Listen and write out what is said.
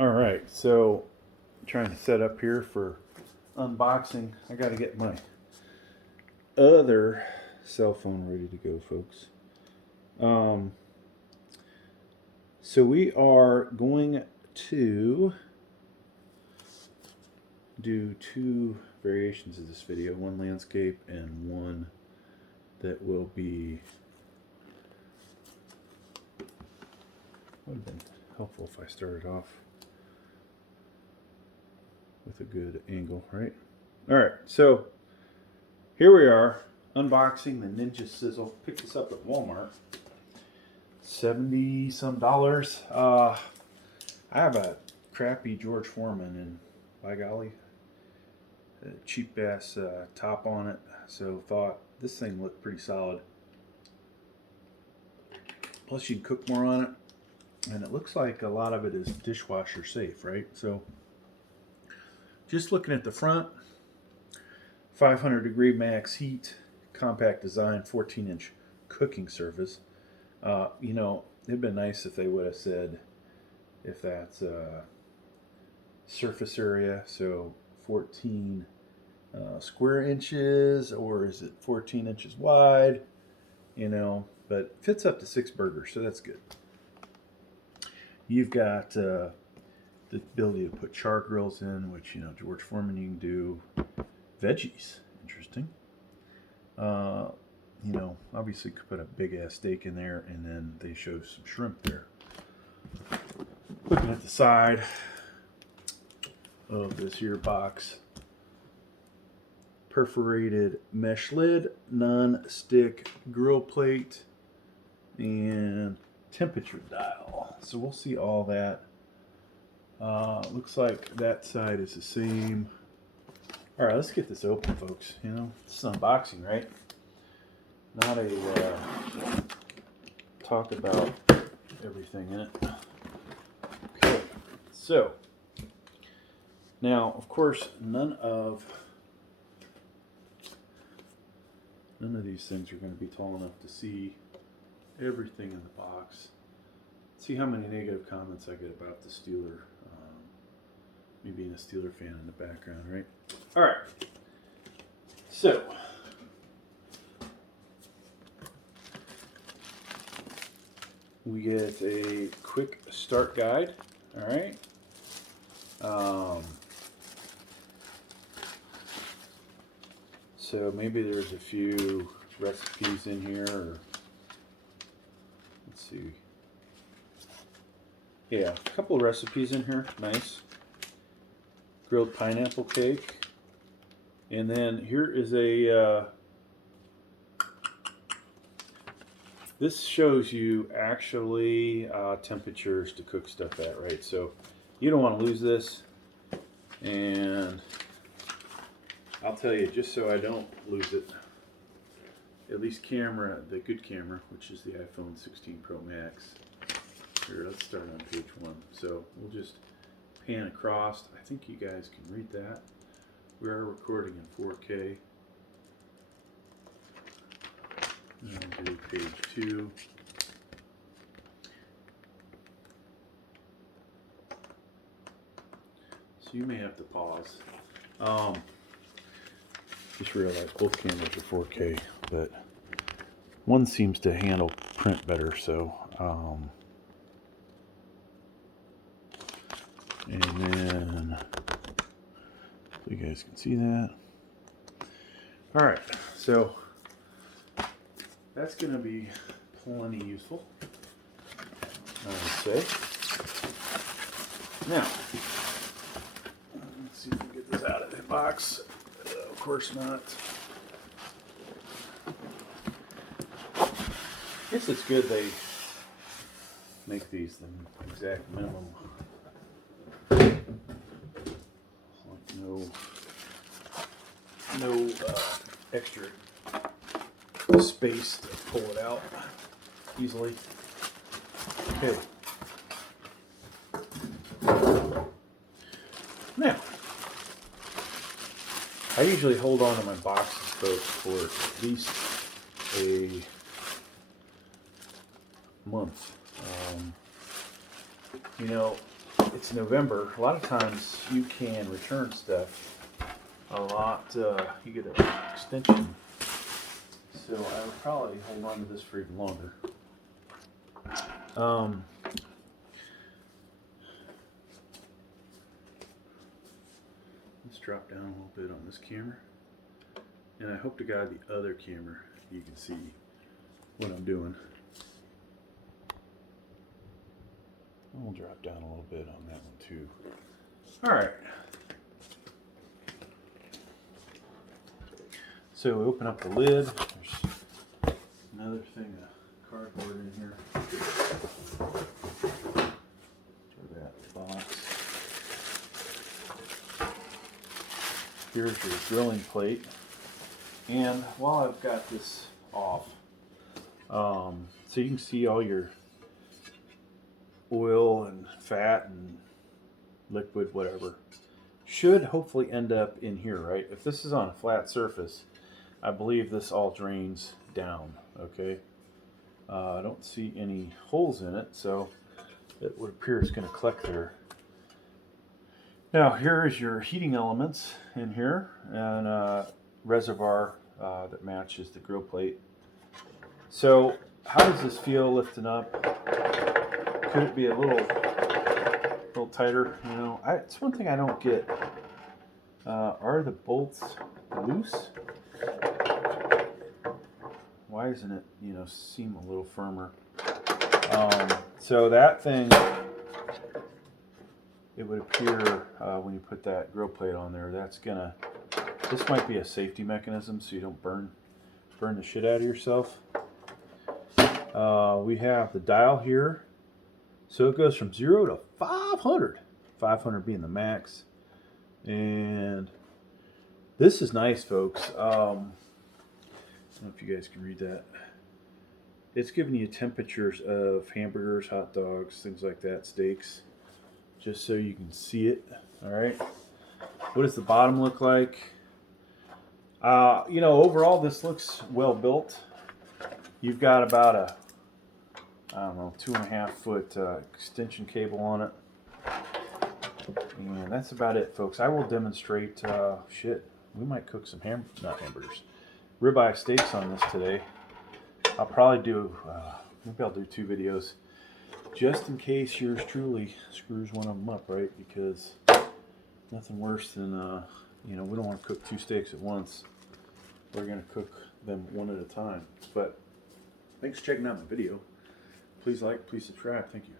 All right, so trying to set up here for unboxing. I got to get my other cell phone ready to go, folks. Um, so we are going to do two variations of this video, one landscape and one that will be, would have been helpful if I started off with a good angle, right? All right, so here we are unboxing the Ninja Sizzle. Picked this up at Walmart. 70 some dollars. I have a crappy George Foreman, and by golly, a cheap ass top on it. So thought this thing looked pretty solid. Plus, you'd cook more on it, and it looks like a lot of it is dishwasher safe, right? So, just looking at the front, 500-degree max heat, compact design, 14-inch cooking surface. It'd been nice if they would have said if that's surface area, so 14 square inches, or is it 14 inches wide? But fits up to 6 burgers, so that's good. You've got the ability to put char grills in, which, George Foreman, you can do veggies. Interesting. Obviously could put a big ass steak in there, and then they show some shrimp there. Looking at the side of this here box, perforated mesh lid, non-stick grill plate, and temperature dial. So we'll see all that. Looks like that side is the same. All right, let's get this open, folks. This is unboxing, right? Not a talk about everything in it. Okay, so now, of course, none of these things are going to be tall enough to see everything in the box. See how many negative comments I get about the Steeler, me being a Steeler fan in the background, right? All right, so we get a quick start guide. All right. So maybe there's a few recipes in here, or let's see. Yeah, a couple of recipes in here. Nice. Grilled pineapple cake. And then here is a, this shows you actually temperatures to cook stuff at, right? So you don't want to lose this. And I'll tell you, just so I don't lose it, at least the good camera, which is the iPhone 16 Pro Max. Here, let's start on page 1. So we'll just pan across. I think you guys can read that. We are recording in 4K. And I'll do page 2. So you may have to pause. Just realized both cameras are 4K, but one seems to handle print better, so and then so you guys can see that. All right, so that's going to be plenty useful, I would say. Now, let's see if we can get this out of the box. Of course not. I guess it's good they make these the exact minimum. No extra space to pull it out easily. Okay. Now, I usually hold on to my boxes, folks, for at least a month. it's November. A lot of times you can return stuff a lot. You get an extension. So I would probably hold on to this for even longer. Let's drop down a little bit on this camera. And I hope to God the other camera you can see what I'm doing. We'll drop down a little bit on that one too. All right. So we open up the lid. There's another thing of cardboard in here. Throw that box. Here's your grilling plate. And while I've got this off, so you can see all your oil and fat and liquid, whatever, should hopefully end up in here, right? If this is on a flat surface, I believe this all drains down, okay? I don't see any holes in it, so it would appear it's going to collect there. Now, here is your heating elements in here, and a reservoir that matches the grill plate. So, how does this feel lifting up? Could it be a little tighter? You know, it's one thing I don't get. Are the bolts loose? Why isn't it, you know, seem a little firmer? So that thing, it would appear when you put that grill plate on there, this might be a safety mechanism so you don't burn the shit out of yourself. We have the dial here. So it goes from 0 to 500. 500 being the max. And this is nice, folks. I don't know if you guys can read that. It's giving you temperatures of hamburgers, hot dogs, things like that, steaks, just so you can see it. All right. What does the bottom look like? You know, overall, this looks well built. You've got about a, I don't know, 2.5 foot extension cable on it. And that's about it, folks. I will demonstrate, we might cook some ribeye steaks on this today. I'll probably do, maybe I'll do 2 videos, just in case yours truly screws one of them up, right? Because nothing worse than, you know, we don't want to cook 2 steaks at once. We're going to cook them one at a time. But thanks for checking out my video. Please like, please subscribe. Thank you.